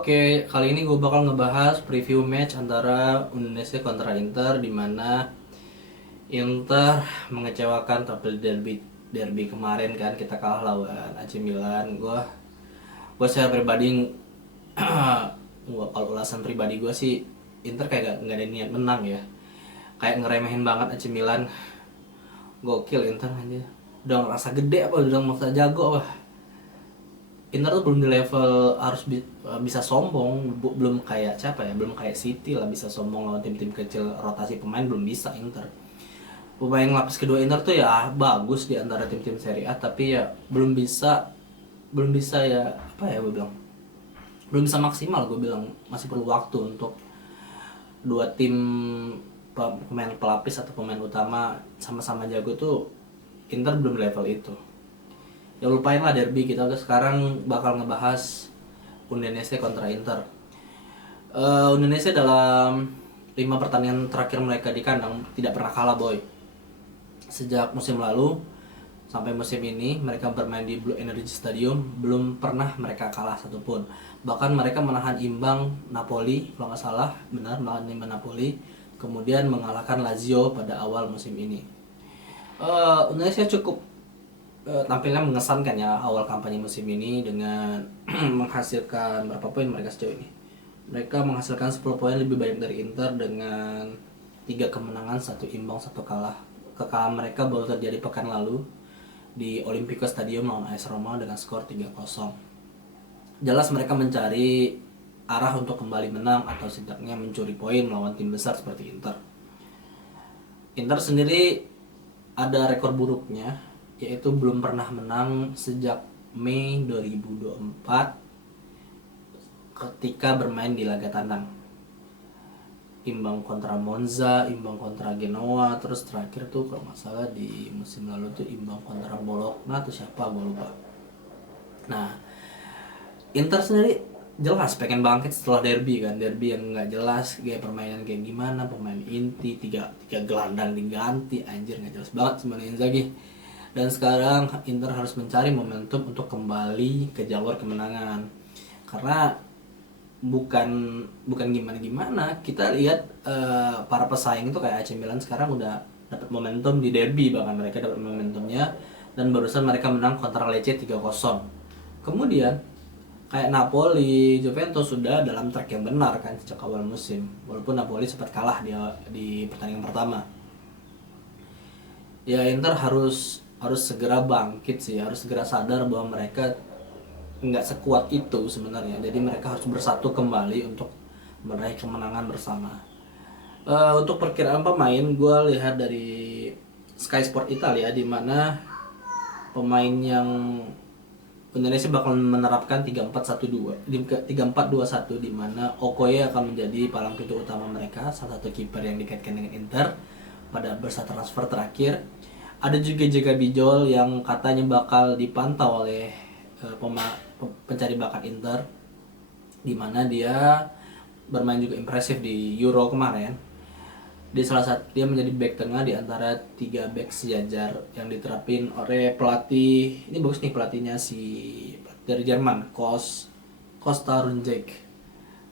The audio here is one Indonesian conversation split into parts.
Oke, kali ini gue bakal ngebahas preview match antara Udinese kontra Inter, di mana Inter mengecewakan tampil derby derby kemarin kan, kita kalah lawan AC Milan. Gue secara pribadi gua kalau ulasan pribadi gue sih Inter kayak nggak ada niat menang ya, kayak ngeremehin banget AC Milan. Gokil Inter aja, udah ngerasa gede apa, udah merasa jago apa. Inter tuh belum di level harus bisa sombong, belum kayak siapa ya, belum kayak City lah bisa sombong lawan tim-tim kecil. Rotasi pemain belum bisa Inter. Pemain lapis kedua Inter tuh ya bagus di antara tim-tim Serie A, tapi ya belum bisa ya, apa ya gue bilang, belum bisa maksimal. Gue bilang masih perlu waktu untuk dua tim pemain pelapis atau pemain utama sama-sama jago tuh. Inter belum level itu. Ya lupain lah derby, kita udah sekarang bakal ngebahas Udinese kontra Inter. Udinese dalam 5 pertandingan terakhir mereka di kandang tidak pernah kalah, boy. Sejak musim lalu sampai musim ini mereka bermain di Blue Energy Stadium, belum pernah mereka kalah satupun. Bahkan mereka menahan imbang Napoli, kalau nggak salah, benar, menahan imbang Napoli, kemudian mengalahkan Lazio pada awal musim ini. Indonesia cukup tampilnya mengesankan ya awal kampanye musim ini dengan menghasilkan berapa poin mereka sejauh ini. Mereka menghasilkan 10 poin, lebih banyak dari Inter dengan 3 kemenangan, 1 imbang, 1 kalah. Kekalahan mereka baru terjadi pekan lalu di Olimpico Stadium lawan AS Roma dengan skor 3-0. Jelas mereka mencari arah untuk kembali menang atau setidaknya mencuri poin melawan tim besar seperti Inter. Inter sendiri ada rekor buruknya, yaitu belum pernah menang sejak Mei 2024 ketika bermain di laga tandang. Imbang kontra Monza, imbang kontra Genoa, terus terakhir tuh kalau nggak salah di musim lalu tuh imbang kontra Bologna atau siapa, gue lupa. Nah, Inter sendiri jelas pengen bangkit setelah derby kan, derby yang nggak jelas kayak permainan kayak gimana, pemain inti tiga gelandang diganti, anjir nggak jelas banget sebenarnya Inzaghi. Dan sekarang Inter harus mencari momentum untuk kembali ke jalur kemenangan, karena bukan gimana kita lihat para pesaing itu kayak AC Milan sekarang udah dapat momentum di derby, bahkan mereka dapat momentumnya dan barusan mereka menang kontra Lecce 3-0. Kemudian kayak Napoli, Juventus sudah dalam track yang benar kan sejak awal musim, walaupun Napoli sempat kalah di pertandingan pertama. Ya Inter harus segera bangkit sih, harus segera sadar bahwa mereka nggak sekuat itu sebenarnya. Jadi mereka harus bersatu kembali untuk meraih kemenangan bersama. Untuk perkiraan pemain, gue lihat dari Sky Sport Italia, di mana pemain yang Indonesia bakal menerapkan 3-4-1-2, 3-4-2-1, di mana Okoye akan menjadi palang pintu utama mereka, salah satu kiper yang dikaitkan dengan Inter pada bursa transfer terakhir. Ada juga Jaga Bijol yang katanya bakal dipantau oleh pencari bakat Inter, di mana dia bermain juga impresif di Euro kemarin. Dia menjadi back tengah di antara 3 back sejajar yang diterapin oleh pelatih. Ini bagus nih pelatihnya, dari Jerman, Costa Runjek.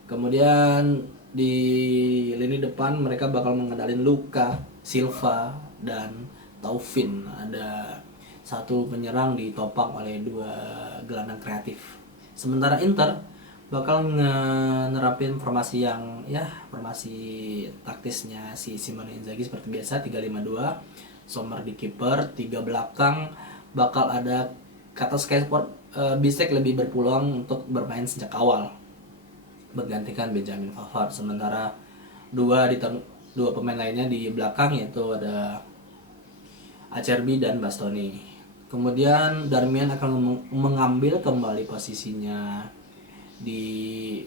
Kemudian di lini depan mereka bakal mengandalkan Luka, Silva, dan Taufin. Ada satu penyerang ditopang oleh 2 gelandang kreatif. Sementara Inter bakal nerapin formasi yang ya formasi taktisnya si Simone Inzaghi seperti biasa, 3-5-2. Sommer di kiper, 3 belakang. Bakal ada, kata Sky Sport, Bisek lebih berpeluang untuk bermain sejak awal bergantikan Benjamin Pavard. Sementara dua pemain lainnya di belakang, yaitu ada Acerbi dan Bastoni. Kemudian Darmian akan mengambil kembali posisinya di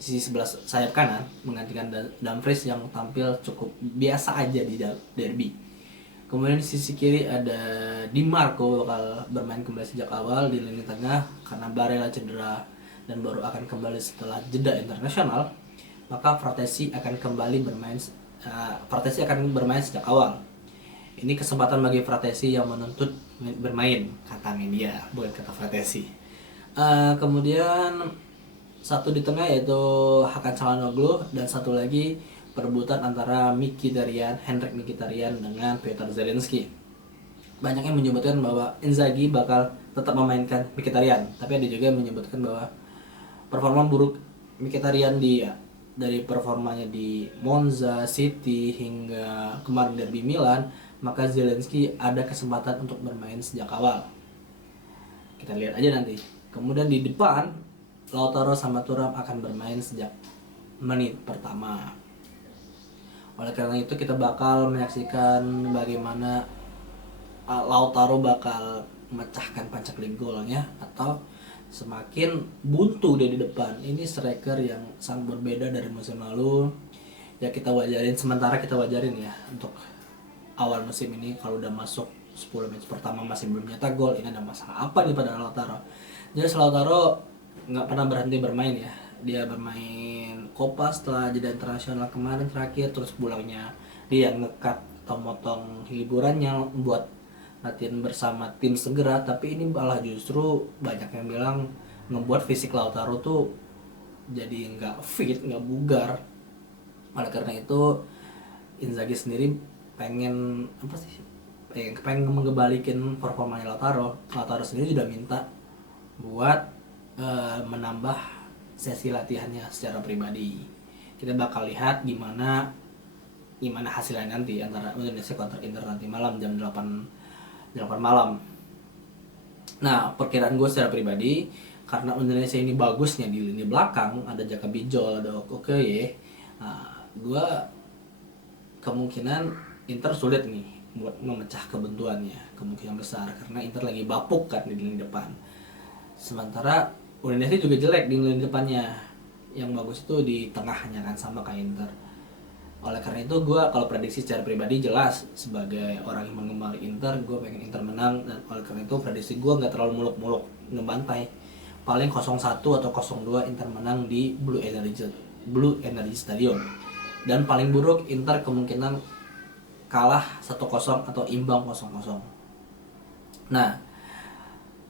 sisi sebelah sayap kanan, menggantikan Dumfries yang tampil cukup biasa aja di derby. Kemudian di sisi kiri ada Di Marco bakal bermain kembali sejak awal di lini tengah karena Barella cedera dan baru akan kembali setelah jeda internasional. Maka Frattesi akan bermain sejak awal. Ini kesempatan bagi Frattesi yang menuntut bermain, kata media, bukan kata Frattesi. Kemudian satu di tengah yaitu Hakan Çalhanoğlu, dan satu lagi perebutan antara Henryk Mkhitaryan dengan Peter Zelensky. Banyak yang menyebutkan bahwa Inzaghi bakal tetap memainkan Mkhitaryan, tapi ada juga yang menyebutkan bahwa performa buruk Mkhitaryan dari performanya di Monza, City hingga kemarin derby Milan, maka Zelensky ada kesempatan untuk bermain sejak awal. Kita lihat aja nanti. Kemudian di depan Lautaro sama Thuram akan bermain sejak menit pertama. Oleh karena itu kita bakal menyaksikan bagaimana Lautaro bakal memecahkan pancaklik golnya atau semakin buntu dia di depan. Ini striker yang sangat berbeda dari musim lalu. Ya kita wajarin, sementara kita wajarin ya untuk awal musim ini. Kalau udah masuk 10 match pertama masih belum nyetak gol, ini ada masalah apa nih pada Lautaro. Jadi Lautaro nggak pernah berhenti bermain ya. Dia bermain Copa setelah jeda internasional kemarin terakhir, terus pulangnya dia ngekat atau motong liburannya buat latihan bersama tim segera, tapi ini malah justru banyak yang bilang ngebuat fisik Lautaro tuh jadi nggak fit, nggak bugar. Oleh karena itu Inzaghi sendiri pengen apa sih? Pengen mengebalikin performanya Lautaro. Lautaro sendiri sudah minta buat menambah sesi latihannya secara pribadi. Kita bakal lihat gimana hasilnya nanti antara Indonesia kontra Inter nanti malam jam 8 malam. Nah, perkiraan gue secara pribadi, karena Indonesia ini bagusnya di lini belakang, ada Jaka Bijol, ada Okoye, gue kemungkinan Inter sulit nih buat memecah kebuntuannya, kemungkinan besar, karena Inter lagi bapuk kan di lini depan. Sementara Indonesia juga jelek di lini depannya, yang bagus itu di tengahnya kan, sama kayak Inter. Oleh karena itu gue kalau prediksi secara pribadi jelas sebagai orang yang menggemari Inter, gue pengen Inter menang, dan oleh karena itu prediksi gue nggak terlalu muluk-muluk ngebantai, paling 0-1 atau 0-2 Inter menang di Blue Energy Stadium, dan paling buruk Inter kemungkinan kalah 1-0 atau imbang 0-0. Nah,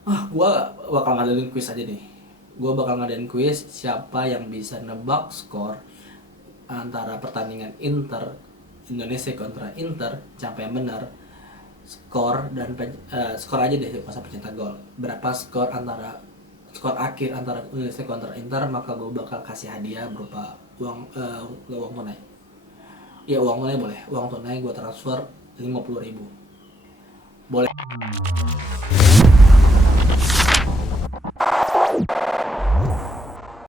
gue bakal ngadain quiz aja nih. Gue bakal ngadain quiz siapa yang bisa nebak skor antara pertandingan Indonesia kontra Inter, siapa yang benar skor dan skor aja deh, masa pencetak gol. Berapa skor akhir antara Indonesia kontra Inter, maka gue bakal kasih hadiah berupa uang tunai. Ya uang tunai boleh, uang tunai gue transfer 50.000. Boleh.